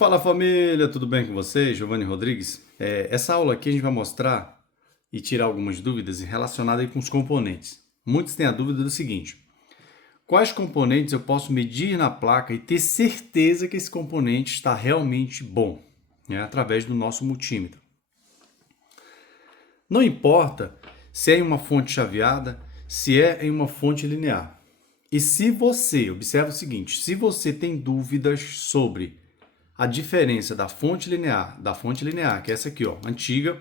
Fala família, tudo bem com vocês? Giovanni Rodrigues. Essa aula aqui a gente vai mostrar e tirar algumas dúvidas relacionadas aí com os componentes. Muitos têm a dúvida do seguinte: quais componentes eu posso medir na placa e ter certeza que esse componente está realmente bom, né, através do nosso multímetro? Não importa se é em uma fonte chaveada, se é em uma fonte linear. E se você, observa o seguinte, se você tem dúvidas sobre a diferença da fonte linear, que é essa aqui, ó, antiga,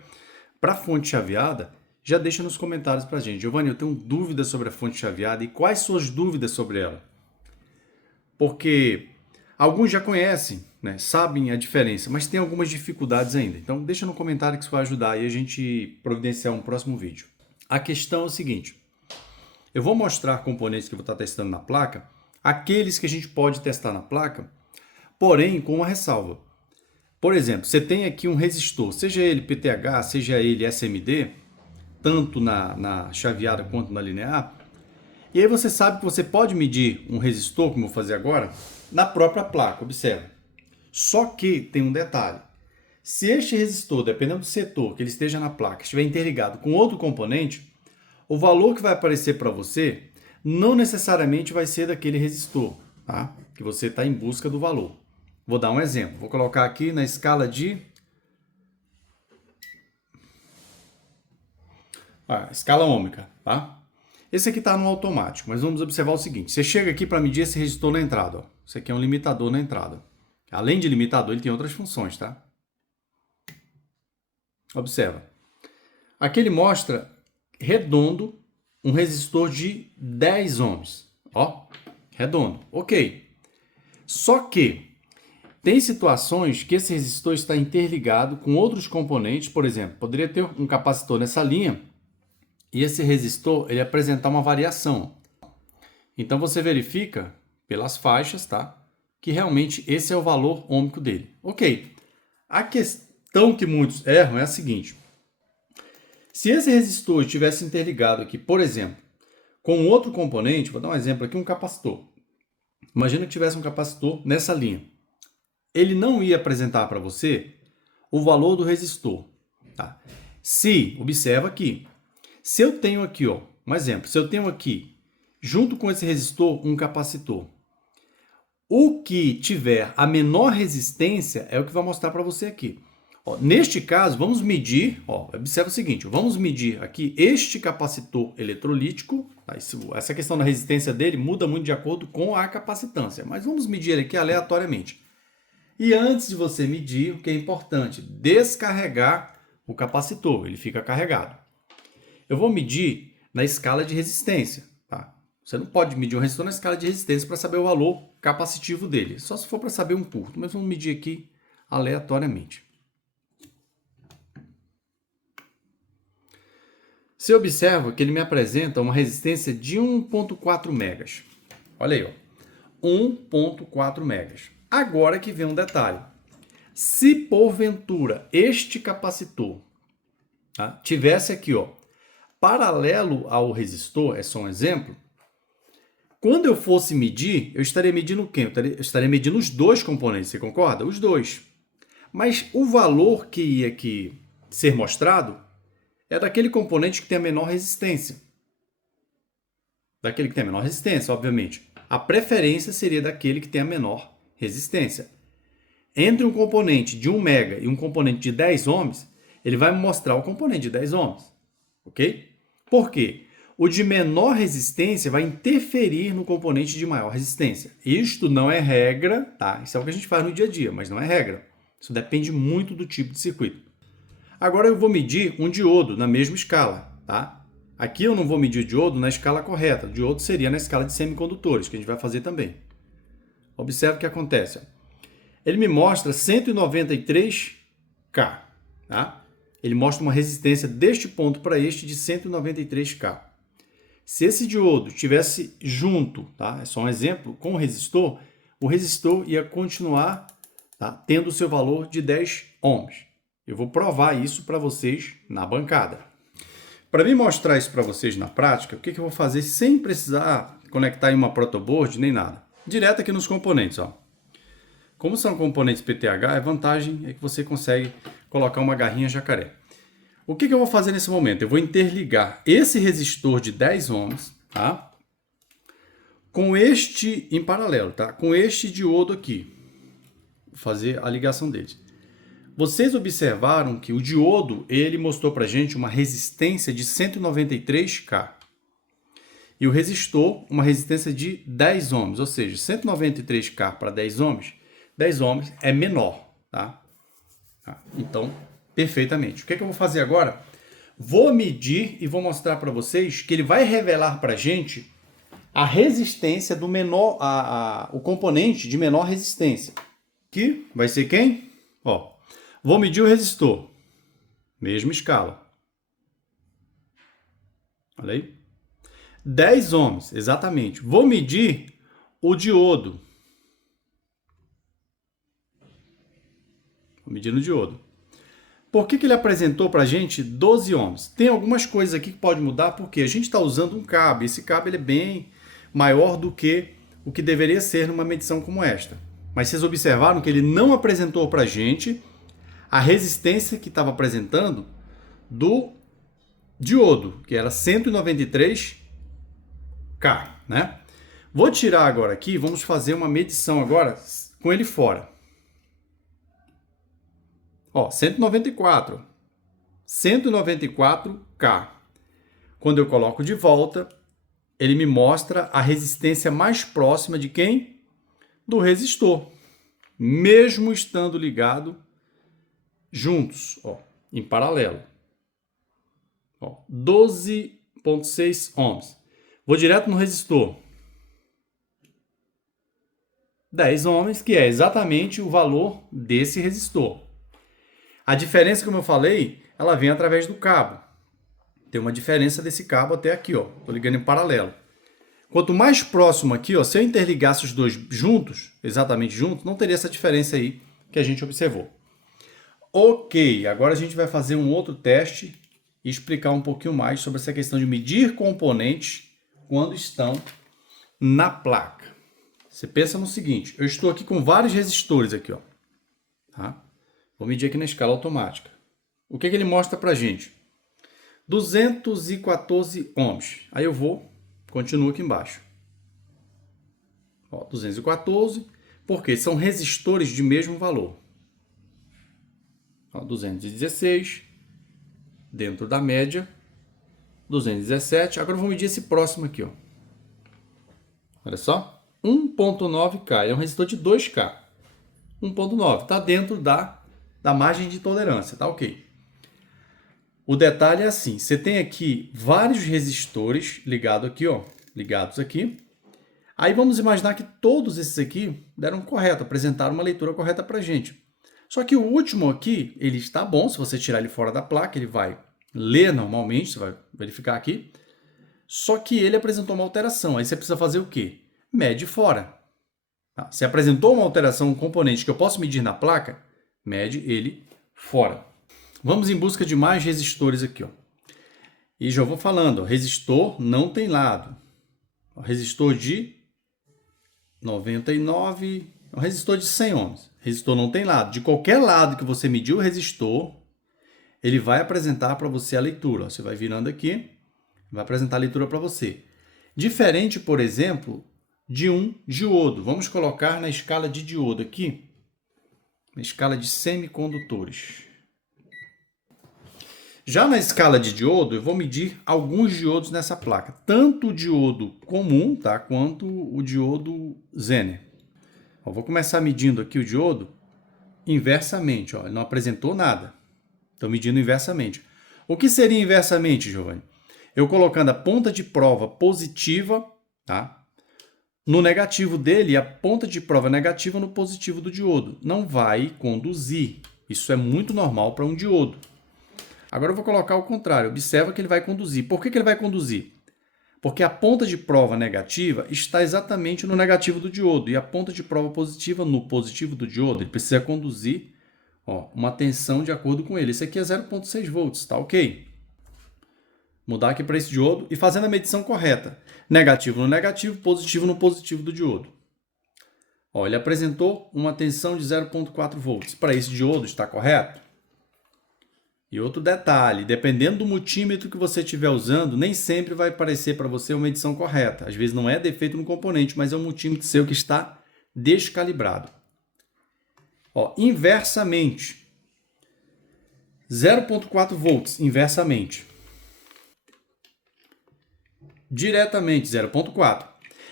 para a fonte chaveada, já deixa nos comentários para a gente. Giovanni, eu tenho dúvidas sobre a fonte chaveada e quais suas dúvidas sobre ela? Porque alguns já conhecem, né, sabem a diferença, mas tem algumas dificuldades ainda. Então deixa no comentário que isso vai ajudar aí a gente providenciar um próximo vídeo. A questão é o seguinte: eu vou mostrar componentes que eu vou estar testando na placa, aqueles que a gente pode testar na placa, porém com uma ressalva. Por exemplo, você tem aqui um resistor, seja ele PTH, seja ele SMD, tanto na chaveada quanto na linear, e aí você sabe que você pode medir um resistor, como eu vou fazer agora, na própria placa, observa. Só que tem um detalhe: se este resistor, dependendo do setor que ele esteja na placa, estiver interligado com outro componente, o valor que vai aparecer para você não necessariamente vai ser daquele resistor, tá? Que você está em busca do valor. Vou dar um exemplo. Vou colocar aqui na escala de... escala ômica, tá? Esse aqui está no automático, mas vamos observar o seguinte. Você chega aqui para medir esse resistor na entrada, ó. Isso aqui é um limitador na entrada. Além de limitador, ele tem outras funções, tá? Observa. Aqui ele mostra redondo um resistor de 10 ohms. Ó, redondo. Ok. Só que tem situações que esse resistor está interligado com outros componentes. Por exemplo, poderia ter um capacitor nessa linha e esse resistor ele apresentar uma variação. Então você verifica pelas faixas, tá, que realmente esse é o valor ôhmico dele. Ok. A questão que muitos erram é a seguinte: se esse resistor estivesse interligado aqui, por exemplo, com outro componente, vou dar um exemplo aqui, um capacitor. Imagina que tivesse um capacitor nessa linha. Ele não ia apresentar para você o valor do resistor, tá? Se, observa aqui, se eu tenho aqui, ó, um exemplo, se eu tenho aqui, junto com esse resistor, um capacitor, o que tiver a menor resistência é o que vai mostrar para você aqui. Ó, neste caso, vamos medir, ó, observa o seguinte, vamos medir aqui este capacitor eletrolítico, tá? Essa questão da resistência dele muda muito de acordo com a capacitância, mas vamos medir ele aqui aleatoriamente. E antes de você medir, o que é importante? Descarregar o capacitor, ele fica carregado. Eu vou medir na escala de resistência, tá? Você não pode medir um resistor na escala de resistência para saber o valor capacitivo dele, só se for para saber um curto, mas vamos medir aqui aleatoriamente. Você observa que ele me apresenta uma resistência de 1.4 megas. Olha aí, ó, 1.4 megas. Agora que vem um detalhe. Se porventura este capacitor, tá, tivesse aqui, ó, paralelo ao resistor, é só um exemplo, quando eu fosse medir, eu estaria medindo o quê? Eu estaria medindo os dois componentes, você concorda? Os dois. Mas o valor que ia aqui ser mostrado é daquele componente que tem a menor resistência. Daquele que tem a menor resistência, obviamente. A preferência seria daquele que tem a menor resistência. Entre um componente de 1 mega e um componente de 10 ohms, ele vai mostrar o componente de 10 ohms. Ok? Por quê? O de menor resistência vai interferir no componente de maior resistência. Isto não é regra, tá? Isso é o que a gente faz no dia a dia, mas não é regra. Isso depende muito do tipo de circuito. Agora eu vou medir um diodo na mesma escala, tá? Aqui eu não vou medir o diodo na escala correta. O diodo seria na escala de semicondutores, que a gente vai fazer também. Observe o que acontece. Ele me mostra 193K, tá? Ele mostra uma resistência deste ponto para este de 193K. Se esse diodo estivesse junto, tá? É só um exemplo, com o resistor ia continuar, tá, tendo o seu valor de 10 ohms. Eu vou provar isso para vocês na bancada. Para mim mostrar isso para vocês na prática, o que eu vou fazer sem precisar conectar em uma protoboard nem nada? Direto aqui nos componentes, ó. Como são componentes PTH, a vantagem é que você consegue colocar uma garrinha jacaré. O que eu vou fazer nesse momento? Eu vou interligar esse resistor de 10 ohms, tá? Com este em paralelo, tá? Com este diodo aqui. Vou fazer a ligação deles. Vocês observaram que o diodo, ele mostrou pra gente uma resistência de 193K. E o resistor, uma resistência de 10 ohms, ou seja, 193K para 10 ohms é menor, tá? Então, perfeitamente. O que eu vou fazer agora? Vou medir e vou mostrar para vocês que ele vai revelar para a gente a resistência do menor, o componente de menor resistência. Que vai ser quem? Ó, vou medir o resistor. Mesma escala. Olha aí. 10 ohms, exatamente. Vou medir o diodo. Vou medir no diodo. Por que ele apresentou para a gente 12 ohms? Tem algumas coisas aqui que pode mudar, porque a gente está usando um cabo. Esse cabo ele é bem maior do que o que deveria ser numa medição como esta. Mas vocês observaram que ele não apresentou para a gente a resistência que estava apresentando do diodo, que era 193K, né? Vou tirar agora aqui, vamos fazer uma medição agora com ele fora. Ó, 194. 194K. Quando eu coloco de volta, ele me mostra a resistência mais próxima de quem? Do resistor. Mesmo estando ligado juntos, ó, em paralelo. Ó, 12,6 ohms. Vou direto no resistor. 10 ohms, que é exatamente o valor desse resistor. A diferença, como eu falei, ela vem através do cabo. Tem uma diferença desse cabo até aqui, ó. Tô ligando em paralelo. Quanto mais próximo aqui, ó, se eu interligasse os dois juntos, exatamente juntos, não teria essa diferença aí que a gente observou. Ok, agora a gente vai fazer um outro teste e explicar um pouquinho mais sobre essa questão de medir componentes quando estão na placa. Você pensa no seguinte, eu estou aqui com vários resistores aqui, ó. Tá? Vou medir aqui na escala automática. O que ele mostra pra gente? 214 ohms. Aí eu continuo aqui embaixo. Ó, 214, porque são resistores de mesmo valor. Ó, 216, dentro da média, 217. Agora eu vou medir esse próximo aqui, ó. Olha só, 1.9K, é um resistor de 2K. 1.9, está dentro da margem de tolerância, tá ok. O detalhe é assim, você tem aqui vários resistores ligados aqui, ó, ligados aqui. Aí vamos imaginar que todos esses aqui deram correto, apresentaram uma leitura correta para a gente. Só que o último aqui, ele está bom, se você tirar ele fora da placa, ele vai ler normalmente, você vai verificar aqui. Só que ele apresentou uma alteração, aí você precisa fazer o quê? Mede fora. Tá? Se apresentou uma alteração, um componente que eu posso medir na placa, mede ele fora. Vamos em busca de mais resistores aqui, ó. E já vou falando, ó, resistor não tem lado. O resistor de 99, um resistor de 100 ohms. Resistor não tem lado. De qualquer lado que você mediu o resistor, ele vai apresentar para você a leitura. Ó, você vai virando aqui, vai apresentar a leitura para você. Diferente, por exemplo, de um diodo. Vamos colocar na escala de diodo aqui, na escala de semicondutores. Já na escala de diodo, eu vou medir alguns diodos nessa placa. Tanto o diodo comum, tá, quanto o diodo Zener. Ó, vou começar medindo aqui o diodo inversamente. Ó, ele não apresentou nada. Estou medindo inversamente. O que seria inversamente, Giovanni? Eu colocando a ponta de prova positiva, tá, no negativo dele e a ponta de prova negativa no positivo do diodo. Não vai conduzir. Isso é muito normal para um diodo. Agora eu vou colocar o contrário. Observa que ele vai conduzir. Por que ele vai conduzir? Porque a ponta de prova negativa está exatamente no negativo do diodo e a ponta de prova positiva no positivo do diodo. Ele precisa conduzir, ó, uma tensão de acordo com ele. Esse aqui é 0,6 volts, tá ok? Mudar aqui para esse diodo e fazendo a medição correta. Negativo no negativo, positivo no positivo do diodo. Ó, ele apresentou uma tensão de 0,4 volts. Para esse diodo está correto? E outro detalhe, dependendo do multímetro que você estiver usando, nem sempre vai aparecer para você uma medição correta. Às vezes não é defeito no componente, mas é um multímetro seu que está descalibrado. Ó, inversamente, 0,4 volts, inversamente. Diretamente, 0,4.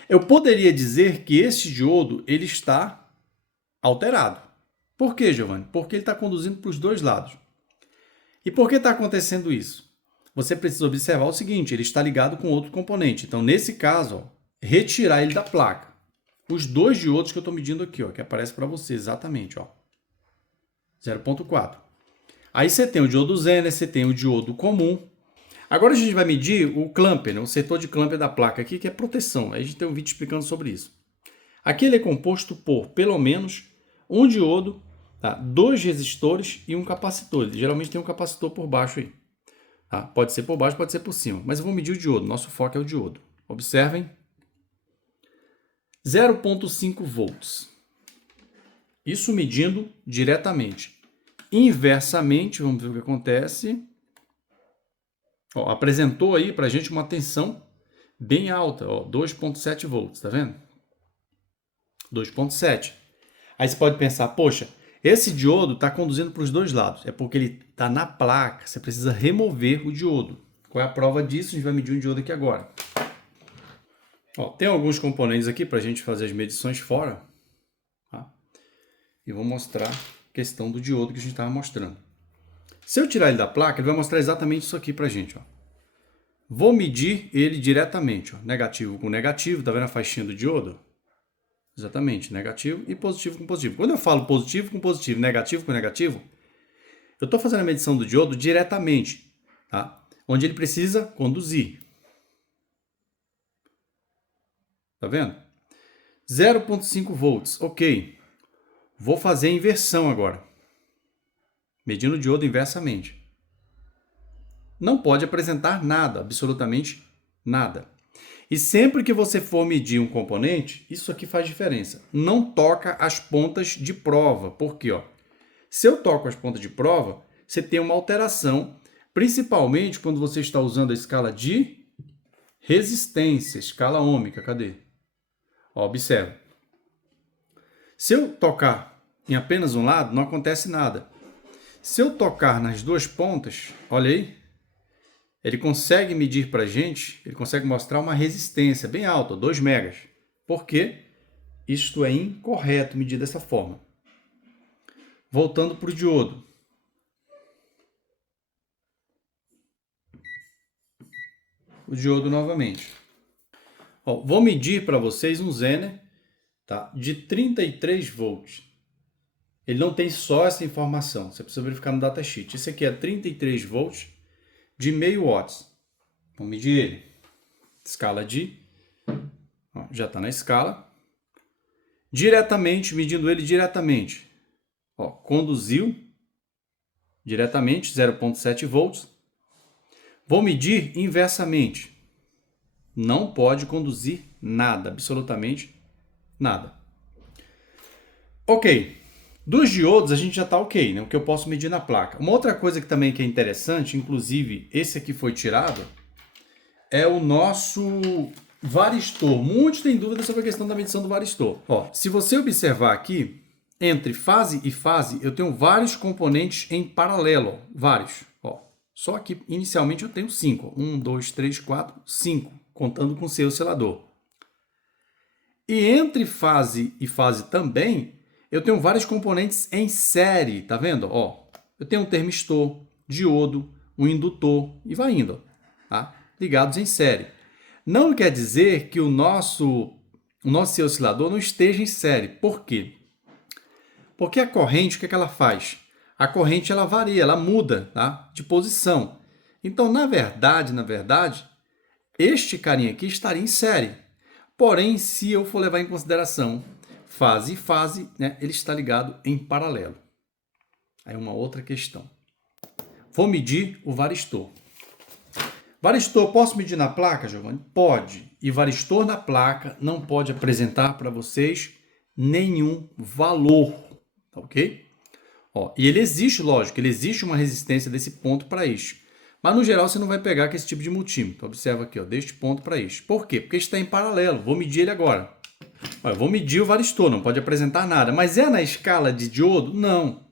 Eu poderia dizer que este diodo ele está alterado. Por quê, Giovanni? Porque ele está conduzindo para os dois lados. E por que está acontecendo isso? Você precisa observar o seguinte, ele está ligado com outro componente. Então, nesse caso, ó, retirar ele da placa. Os dois diodos que eu estou medindo aqui, ó, que aparece para você exatamente, ó, 0,4. Aí você tem o diodo Zener, você tem o diodo comum. Agora a gente vai medir o clamper, né, o setor de clamper da placa aqui, que é proteção. Aí a gente tem um vídeo explicando sobre isso. Aqui ele é composto por, pelo menos, um diodo, tá, 2 resistores e um capacitor. Ele geralmente tem um capacitor por baixo aí. Tá? Pode ser por baixo, pode ser por cima. Mas eu vou medir o diodo. Nosso foco é o diodo. Observem. 0,5 volts. Isso medindo diretamente. Inversamente, vamos ver o que acontece. Ó, apresentou aí para a gente uma tensão bem alta, 2,7 volts, tá vendo? 2,7. Aí você pode pensar, poxa, esse diodo está conduzindo para os dois lados. É porque ele está na placa, você precisa remover o diodo. Qual é a prova disso? A gente vai medir um diodo aqui agora. Ó, tem alguns componentes aqui para a gente fazer as medições fora. Tá? E vou mostrar a questão do diodo que a gente estava mostrando. Se eu tirar ele da placa, ele vai mostrar exatamente isso aqui para a gente. Ó. Vou medir ele diretamente. Ó. Negativo com negativo, tá vendo a faixinha do diodo? Exatamente, negativo e positivo com positivo. Quando eu falo positivo com positivo, negativo com negativo, eu estou fazendo a medição do diodo diretamente, tá? Onde ele precisa conduzir. Tá vendo? 0,5 volts, ok. Vou fazer a inversão agora. Medindo o diodo inversamente. Não pode apresentar nada, absolutamente nada. E sempre que você for medir um componente, isso aqui faz diferença. Não toca as pontas de prova. Por quê? Ó? Se eu toco as pontas de prova, você tem uma alteração, principalmente quando você está usando a escala de resistência, escala ôhmica. Cadê? Ó, observa. Se eu tocar em apenas um lado, não acontece nada. Se eu tocar nas duas pontas, olha aí, ele consegue medir para a gente, ele consegue mostrar uma resistência bem alta, 2 megas. Por quê? Isto é incorreto medir dessa forma. Voltando para o diodo. O diodo novamente. Ó, vou medir para vocês um Zener, tá, de 33 volts. Ele não tem só essa informação, você precisa verificar no datasheet. Esse aqui é 33 volts de meio watts. Vamos medir ele. Escala de... Ó, já está na escala. Diretamente, medindo ele diretamente. Ó, conduziu diretamente, 0,7 volts. Vou medir inversamente. Não pode conduzir nada, absolutamente nada. Ok. Dos diodos a gente já está ok, né? O que eu posso medir na placa. Uma outra coisa que também que é interessante, inclusive esse aqui foi tirado, é o nosso varistor. Muitos têm dúvidas sobre a questão da medição do varistor. Ó, se você observar aqui, entre fase e fase, eu tenho vários componentes em paralelo. Ó, vários. Ó, só que inicialmente eu tenho 5. 1, 2, 3, 4, 5, contando com o seu oscilador. E entre fase e fase também, eu tenho vários componentes em série, tá vendo? Ó, eu tenho um termistor, diodo, um indutor e vai indo, tá? Ligados em série. Não quer dizer que o nosso oscilador não esteja em série. Por quê? Porque a corrente, o que é que ela faz? A corrente ela varia, ela muda, tá? De posição. Então, na verdade, este carinha aqui estaria em série. Porém, se eu for levar em consideração fase e fase, né, ele está ligado em paralelo. Aí uma outra questão. Vou medir o varistor. Varistor, posso medir na placa, Giovanni? Pode. E varistor na placa não pode apresentar para vocês nenhum valor, tá ok? Ó, e ele existe, lógico, ele existe uma resistência desse ponto para este. Mas no geral você não vai pegar com esse tipo de multímetro. Observa aqui, ó, deste ponto para este. Por quê? Porque está em paralelo. Vou medir ele agora. Ó, eu vou medir o varistor, não pode apresentar nada. Mas é na escala de diodo? Não.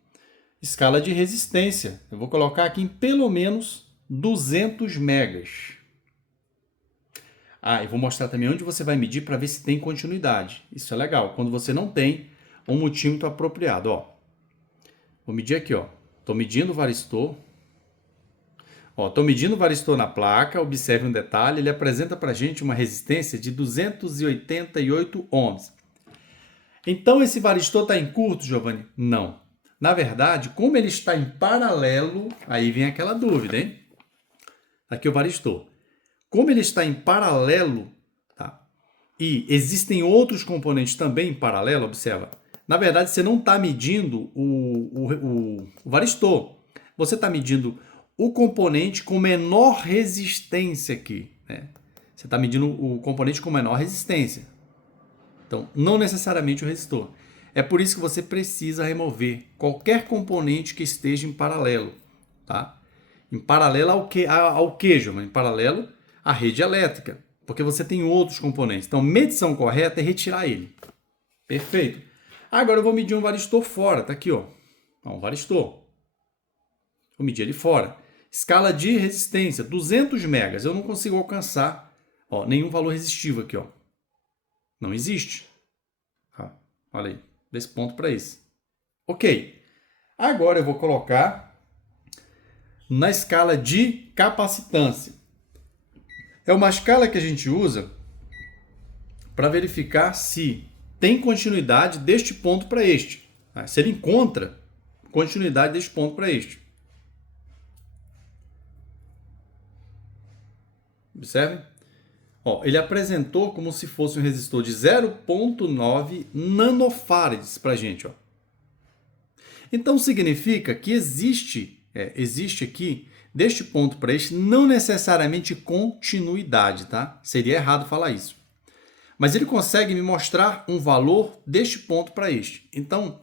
Escala de resistência. Eu vou colocar aqui em pelo menos 200 megas. Ah, e vou mostrar também onde você vai medir para ver se tem continuidade. Isso é legal, quando você não tem um multímetro apropriado. Ó, vou medir aqui, ó. Estou medindo o varistor. Ó, estou medindo o varistor na placa. Observe um detalhe, ele apresenta para a gente uma resistência de 288 ohms. Então esse varistor está em curto, Giovanni? Não. Na verdade, como ele está em paralelo, aí vem aquela dúvida, hein? Aqui o varistor. Como ele está em paralelo, tá? E existem outros componentes também em paralelo, observa. Na verdade, você não está medindo o varistor. Você está medindo o componente com menor resistência aqui, né? Você está medindo o componente com menor resistência. Então, não necessariamente o resistor. É por isso que você precisa remover qualquer componente que esteja em paralelo, tá? Em paralelo ao que, Giovanni? Em paralelo à rede elétrica, porque você tem outros componentes. Então, medição correta é retirar ele. Perfeito. Agora eu vou medir um varistor fora, tá aqui, ó. Um varistor. Vou medir ele fora. Escala de resistência, 200 megas. Eu não consigo alcançar, ó, nenhum valor resistivo aqui, ó. Não existe. Olha aí, desse ponto para esse. Ok. Agora eu vou colocar na escala de capacitância. É uma escala que a gente usa para verificar se tem continuidade deste ponto para este. Se ele encontra continuidade deste ponto para este. Observe. Ó, ele apresentou como se fosse um resistor de 0,9 nanofarads para a gente. Ó. Então significa que existe aqui, deste ponto para este, não necessariamente continuidade, tá? Seria errado falar isso. Mas ele consegue me mostrar um valor deste ponto para este. Então,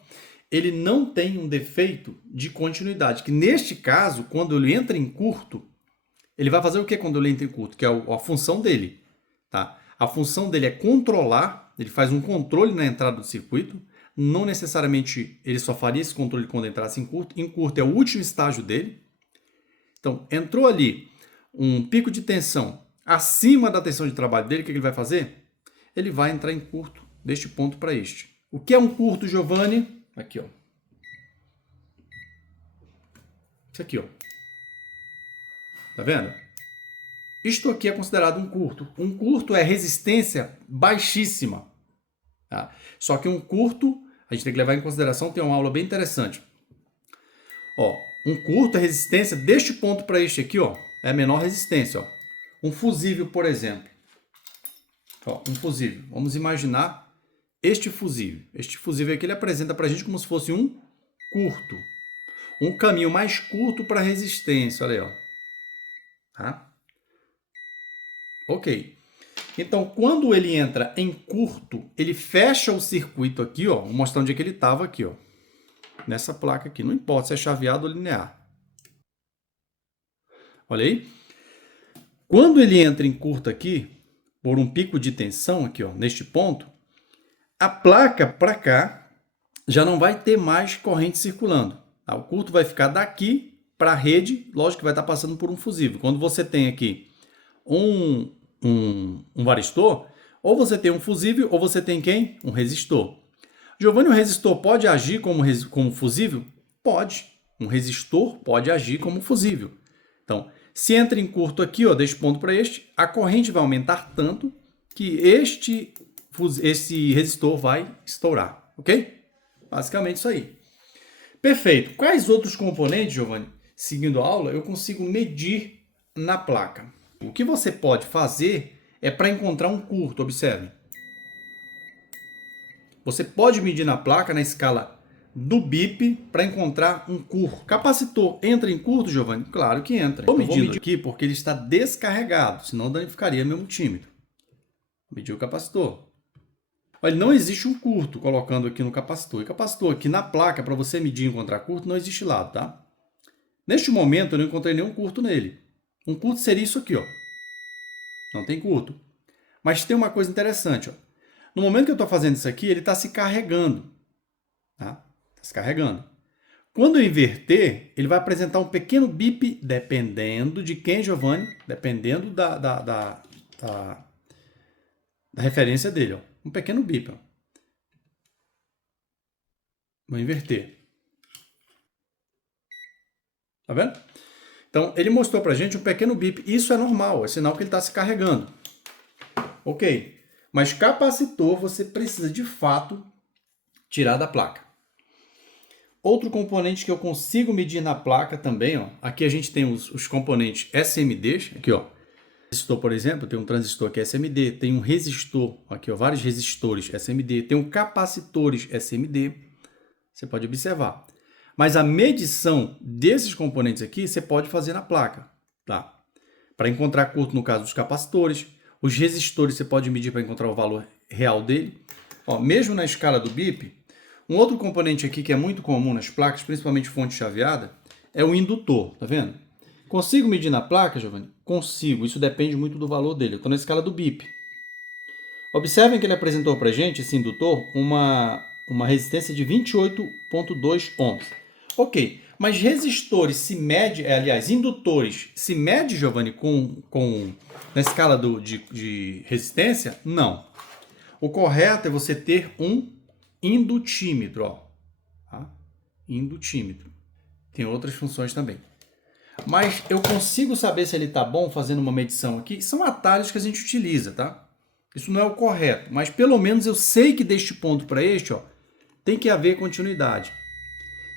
ele não tem um defeito de continuidade, que neste caso, quando ele entra em curto, ele vai fazer o que quando ele entra em curto? Que é a função dele. Tá? A função dele é controlar, ele faz um controle na entrada do circuito, não necessariamente ele só faria esse controle quando entrasse em curto é o último estágio dele. Então, entrou ali um pico de tensão acima da tensão de trabalho dele, o que ele vai fazer? Ele vai entrar em curto deste ponto para este. O que é um curto, Giovanni? Aqui, ó. Isso aqui, ó. Tá vendo? Isto aqui é considerado um curto. Um curto é resistência baixíssima. Tá? Só que um curto, a gente tem que levar em consideração, tem uma aula bem interessante. Ó, um curto é resistência deste ponto para este aqui, ó, é a menor resistência. Ó. Um fusível, por exemplo. Ó, um fusível. Vamos imaginar este fusível. Este fusível aqui ele apresenta para a gente como se fosse um curto. Um caminho mais curto para resistência. Olha aí, ó. Tá? Ok. Então, quando ele entra em curto, ele fecha o circuito aqui, ó. Vou mostrar onde é que ele estava aqui, ó. Nessa placa aqui. Não importa se é chaveado ou linear. Olha aí. Quando ele entra em curto aqui, por um pico de tensão aqui, ó, neste ponto, a placa para cá já não vai ter mais corrente circulando. Tá? O curto vai ficar daqui para a rede, lógico que vai estar passando por um fusível. Quando você tem aqui um varistor, ou você tem um fusível, ou você tem quem? Um resistor. Giovanni, o resistor pode agir como fusível? Pode. Um resistor pode agir como fusível. Então, se entra em curto aqui, ó, deste ponto para este, a corrente vai aumentar tanto que esse resistor vai estourar, ok? Basicamente isso aí. Perfeito. Quais outros componentes, Giovanni, seguindo a aula, eu consigo medir na placa? O que você pode fazer é para encontrar um curto, observe. Você pode medir na placa, na escala do BIP, para encontrar um curto. Capacitor entra em curto, Giovanni? Claro que entra. Estou medindo aqui porque ele está descarregado, senão danificaria meu multímetro. Medir o capacitor. Olha, não existe um curto colocando aqui no capacitor. E capacitor aqui na placa, para você medir e encontrar curto, não existe lado, tá? Neste momento, eu não encontrei nenhum curto nele. Um curto seria isso aqui, ó. Não tem curto. Mas tem uma coisa interessante, ó. No momento que eu estou fazendo isso aqui, ele está se carregando. Tá? Está se carregando. Quando eu inverter, ele vai apresentar um pequeno bip, dependendo de quem, Giovanni, dependendo da referência dele. Ó. Um pequeno bip. Ó. Vou inverter. Tá vendo? Então, ele mostrou pra gente um pequeno bip. Isso é normal, é sinal que ele está se carregando. Ok. Mas capacitor você precisa, de fato, tirar da placa. Outro componente que eu consigo medir na placa também, ó. Aqui a gente tem os componentes SMDs. Aqui, ó. Resistor, por exemplo, tem um transistor que é SMD, tem um resistor, aqui, ó, vários resistores SMD, tem um capacitores SMD. Você pode observar. Mas a medição desses componentes aqui, você pode fazer na placa, tá? Para encontrar curto no caso dos capacitores, os resistores você pode medir para encontrar o valor real dele. Ó, mesmo na escala do BIP, um outro componente aqui que é muito comum nas placas, principalmente fonte chaveada, é o indutor, tá vendo? Consigo medir na placa, Giovanni? Consigo, isso depende muito do valor dele. Eu estou na escala do BIP. Observem que ele apresentou para a gente, esse indutor, uma resistência de 28,2 ohms. Ok, mas resistores se mede, aliás, indutores, se mede, Giovanni, na escala de resistência? Não. O correto é você ter um indutímetro. Ó. Tá? Indutímetro. Tem outras funções também. Mas eu consigo saber se ele está bom fazendo uma medição aqui. São atalhos que a gente utiliza, tá? Isso não é o correto, mas pelo menos eu sei que deste ponto para este, ó, tem que haver continuidade.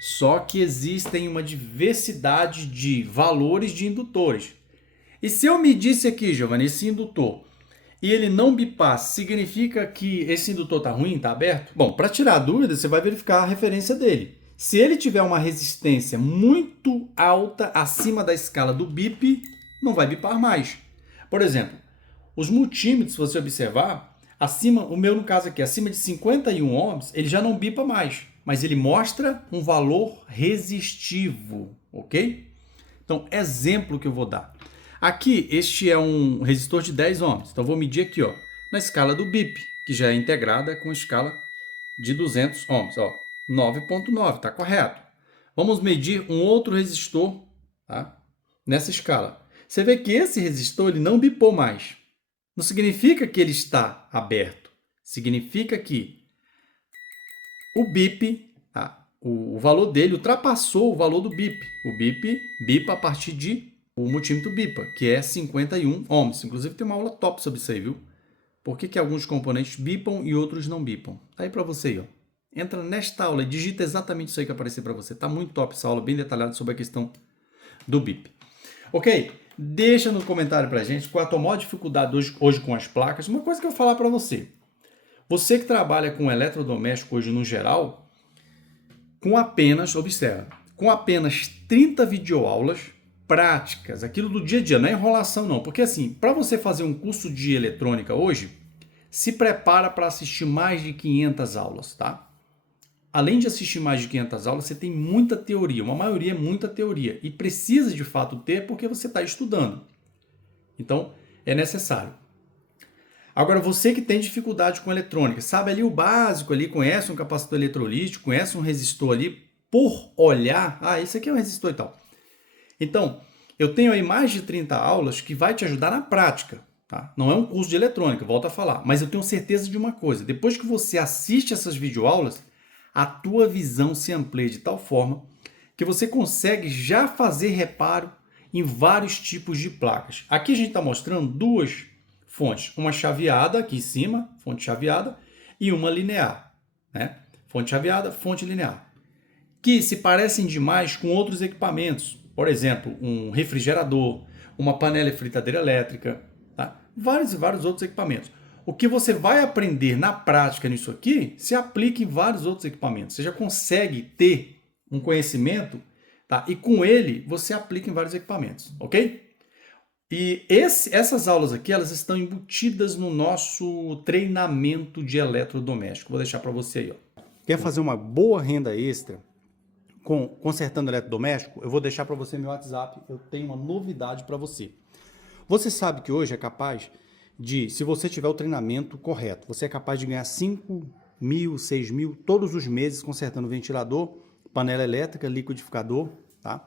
Só que existem uma diversidade de valores de indutores. E se eu medisse aqui, Giovanni, esse indutor, e ele não bipasse, significa que esse indutor está ruim, está aberto? Bom, para tirar a dúvida, você vai verificar a referência dele. Se ele tiver uma resistência muito alta, acima da escala do BIP, não vai bipar mais. Por exemplo, os multímetros, se você observar, o meu no caso aqui, acima de 51 ohms, ele já não bipa mais, mas ele mostra um valor resistivo, ok? Então, exemplo que eu vou dar. Aqui, este é um resistor de 10 ohms, então vou medir aqui, ó, na escala do BIP, que já é integrada com a escala de 200 ohms, ó, 9,9, tá correto. Vamos medir um outro resistor, tá? Nessa escala. Você vê que esse resistor ele não bipou mais. Não significa que ele está aberto. Significa que o BIP, tá? O valor dele ultrapassou o valor do BIP. O BIP bipa a partir de o multímetro bipa, que é 51 ohms. Inclusive tem uma aula top sobre isso aí, viu? Por que alguns componentes bipam e outros não bipam? Tá aí para você aí, ó. Entra nesta aula e digita exatamente isso aí que aparecer para você. Tá muito top essa aula, bem detalhada sobre a questão do BIP. Ok? Deixa no comentário pra gente qual a tua maior dificuldade hoje com as placas. Uma coisa que eu vou falar para você. Você que trabalha com eletrodoméstico hoje no geral, observa, com apenas 30 videoaulas práticas, aquilo do dia a dia, não é enrolação não. Porque assim, para você fazer um curso de eletrônica hoje, se prepara para assistir mais de 500 aulas, tá? Além de assistir mais de 500 aulas, você tem muita teoria, uma maioria é muita teoria, e precisa de fato ter porque você está estudando. Então, é necessário. Agora, você que tem dificuldade com eletrônica, sabe ali o básico, ali, conhece um capacitor eletrolítico, conhece um resistor ali, por olhar, esse aqui é um resistor e tal. Então, eu tenho aí mais de 30 aulas que vai te ajudar na prática. Tá? Não é um curso de eletrônica, volto a falar, mas eu tenho certeza de uma coisa, depois que você assiste essas videoaulas, a tua visão se amplia de tal forma que você consegue já fazer reparo em vários tipos de placas. Aqui a gente está mostrando duas fontes, uma chaveada aqui em cima, fonte chaveada, e uma linear, né? Fonte chaveada, fonte linear, que se parecem demais com outros equipamentos, por exemplo, um refrigerador, uma panela e fritadeira elétrica, tá? Vários e vários outros equipamentos. O que você vai aprender na prática nisso aqui se aplica em vários outros equipamentos. Você já consegue ter um conhecimento, tá? E com ele você aplica em vários equipamentos, ok? E essas aulas aqui, elas estão embutidas no nosso treinamento de eletrodoméstico. Vou deixar para você aí, ó. Quer fazer uma boa renda extra consertando eletrodoméstico? Eu vou deixar para você meu WhatsApp. Eu tenho uma novidade para você. Você sabe que hoje é capaz de, se você tiver o treinamento correto, você é capaz de ganhar 5 mil, 6 mil todos os meses consertando ventilador, panela elétrica, liquidificador, tá?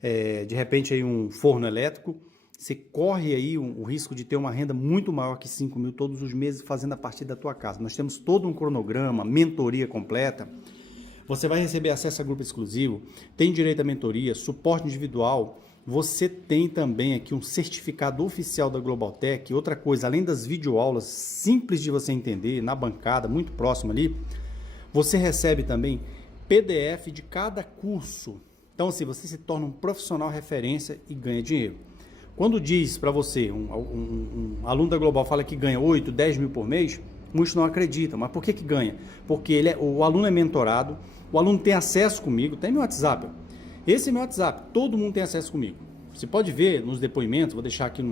De repente aí um forno elétrico. Você corre aí o risco de ter uma renda muito maior que 5 mil todos os meses fazendo a partir da tua casa. Nós temos todo um cronograma, mentoria completa. Você vai receber acesso a grupo exclusivo, tem direito à mentoria, suporte individual. Você tem também aqui um certificado oficial da Globaltech. Outra coisa, além das videoaulas simples de você entender, na bancada, muito próximo ali, você recebe também PDF de cada curso. Então, assim, você se torna um profissional referência e ganha dinheiro. Quando diz para você, um aluno da Global fala que ganha 8, 10 mil por mês, muitos não acreditam. Mas por que ganha? Porque o aluno é mentorado, o aluno tem acesso comigo, tem meu WhatsApp. Esse é meu WhatsApp, todo mundo tem acesso comigo. Você pode ver nos depoimentos, vou deixar aqui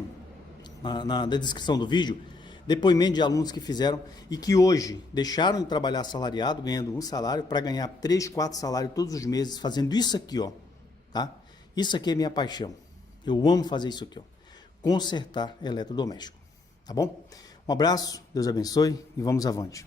na descrição do vídeo, depoimento de alunos que fizeram e que hoje deixaram de trabalhar assalariado, ganhando um salário, para ganhar 3, 4 salários todos os meses, fazendo isso aqui, ó, tá? Isso aqui é minha paixão. Eu amo fazer isso aqui, ó. Consertar eletrodoméstico. Tá bom? Um abraço, Deus abençoe e vamos avante.